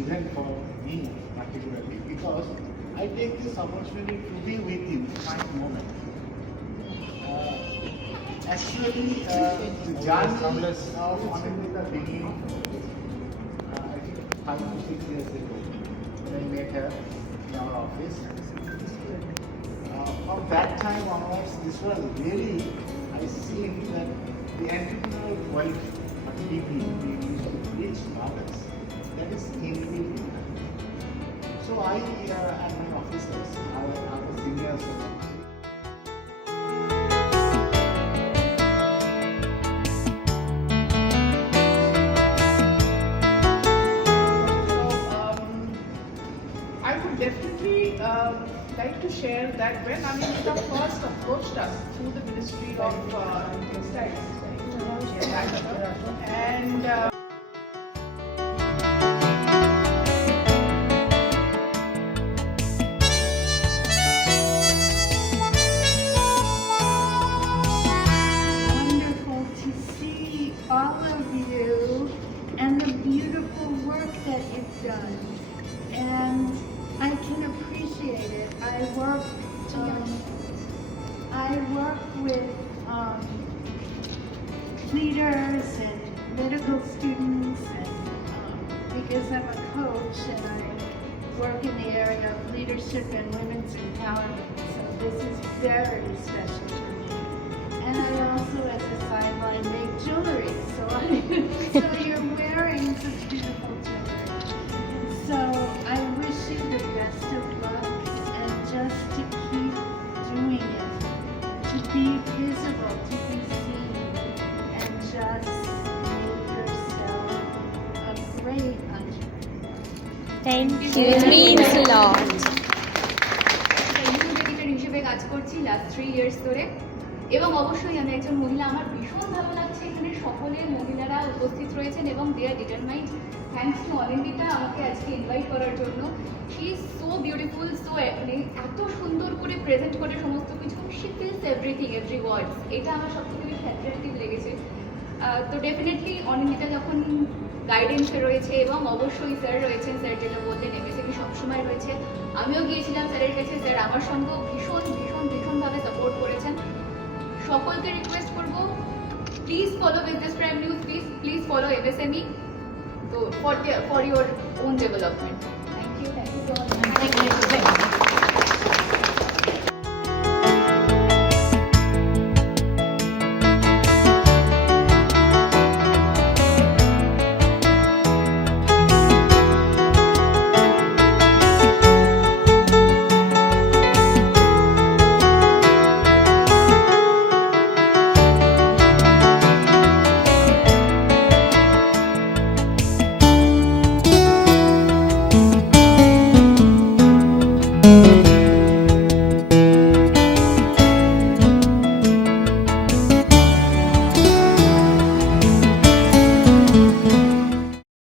event for me particularly because I take this opportunity to be with you at my moment. Actually, the journey of Anandita began, I think 5 to 6 years ago when I met her in our office. From that time onwards, this was really, I see that the entrepreneurial quality of people we used to preach to others, that is inbuilt in them. So I and my officers, our seniors, I would definitely like to share that when Anandita first approached us through the Ministry of Textiles, and Wonderful to see all of you and the beautiful work that you've done. And I can appreciate it. I work with leaders and medical students, and because I'm a coach and I work in the area of leadership and women's empowerment, so this is very special for me. And I also, as a sideline, make jewelry, so you're wearing such beautiful jewelry. And so I wish you the best of luck, and just to keep doing it, to be visible, to be seen, and just make yourself a great entrepreneur. Thank you. It means a lot. Youth editor হিসেবে কাজ করছি লাস্ট 3 ইয়ার্স ধরে, এবং অবশ্যই আমি একজন মহিলা। আমার ভীষণ ভালো লাগছে এখানে সকলে মহিলারা উপস্থিত রয়েছেন এবং দে আর ডিটারমাইন্ড। থ্যাঙ্কস টু অনিন্দিতা আমাকে আজকে ইনভাইট করার জন্য। She is so beautiful, so মানে এত সুন্দর করে প্রেজেন্ট করে সমস্ত কিছু। শি ফিলস এভরিথিং, এভরি ওয়ার্ডস। এটা আমার সবথেকে বেশি অ্যাট্রাকটিভ লেগেছে। তো ডেফিনেটলি অনিন্দিতা যখন গাইডেন্সে রয়েছে এবং অবশ্যই স্যার রয়েছেন, স্যার যেটা বললেন এমএসএমই সবসময় রয়েছে। আমিও গিয়েছিলাম স্যারের কাছে, স্যার আমার সঙ্গেও ভীষণভাবে সাপোর্ট করেছেন। সকলকে রিকোয়েস্ট করবো, please follow business prime news, please follow MSME তো for your own development. Thank you so much.